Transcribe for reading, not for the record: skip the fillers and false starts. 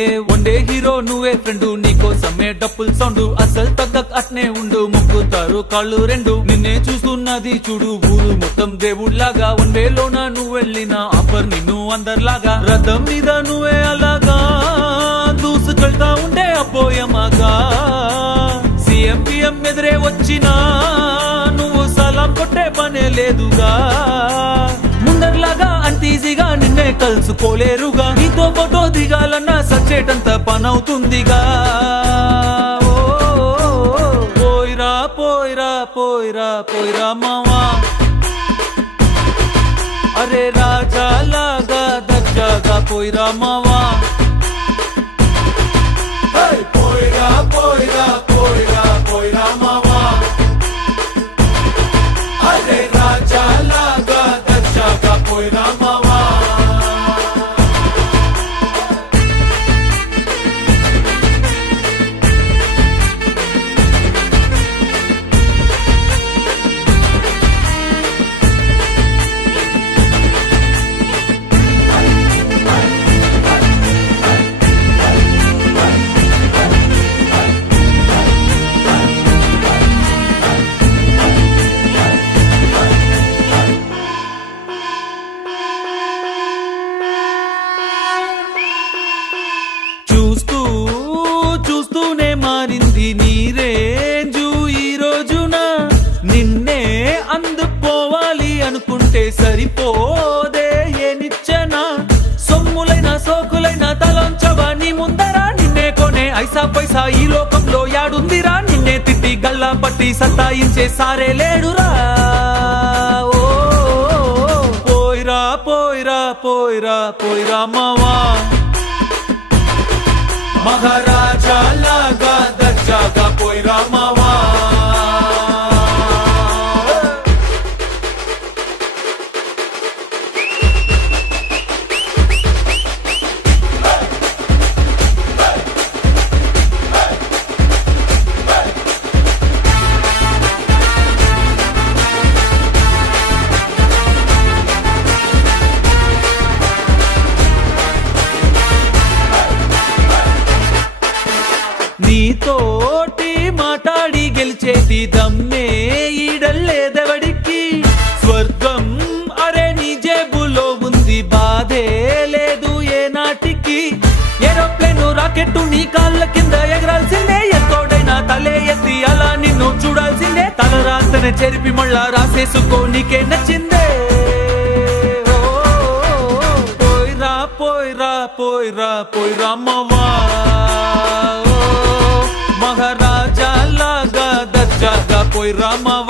ఏ one day hero నువ్వే friend, నీకోసమే డప్పుల్ sound అసలు తగ్గక్ అట్నే ఉండు, ముక్కుతారు కాళ్ళు రెండు. నిన్నే చూస్తున్నది చూడు ఊరు మొత్తం దేవుళ్లాగా, వన్వేలోన నువ్వు వెళ్ళిన ఆఫర్ నిన్ను అందరిలాగా. రథం మీద నువ్వే అలాగా దూసుకెళ్తా ఉండే అపోయమాగా, సీఎం పిఎం ఎదురే వచ్చినా నువ్వు సలాం కొట్టే పనే లేదుగా. ముందర్లాగా అంత ఈజీగా నిన్నే కలుసుకోలేరుగా, నీతో ఫోటో దిగాలన్నా సచ్చేటంత పనవుతుందిగా. పోయిరా పోయిరా పోయిరా పోయిరా మావా, అరే రాజా లాగా దర్జాగా పోయిరా మావా. పోయిరా పోయిరా పోయిరా పోయిరా మావా, అరే రాజా లాగా దర్జాగా పోయిరా మావా. చూస్తూనే మారింది నీ రేంజు ఈ రోజున, నిన్నే అందుకోవాలి అనుకుంటే సరిపోదే ఏ నిచ్చెన. సొమ్ములైన సోకులైన తలంచవా నీ ముందరా, నిన్నే కొనే ఐసా పైసా ఈ లోకంలో యాడుందిరా. నిన్నే తిట్టి గల్లా పట్టి సతాయించే సారే లేడురా. పోయిరా పోయిరా పోయిరా పోయిరా మావా, మహారాజా లాగా దర్జాగా పోయిరా మావా. నీతోటి మాట్లాడి గెలిచేది దమ్మే ఈడల్లేదెవడికి, స్వర్గం అరే నీ జేబులో ఉంది బాధే లేదు ఏ నాటికి. ఏరోప్లేను రాకెట్టు నీ కాళ్ళ కింద ఎగరాల్సిందే, ఎంతోడైనా తలే ఎత్తి అలా నిన్ను చూడాల్సిందే. తలరాతనే చెరిపి మళ్ళా రాసేసుకో నీకే నచ్చిందే. పోయిరా పోయిరా పోయిరా పోయిరా మావా, మహారాజా లాగా దర్జాగా పోయిరా మావా.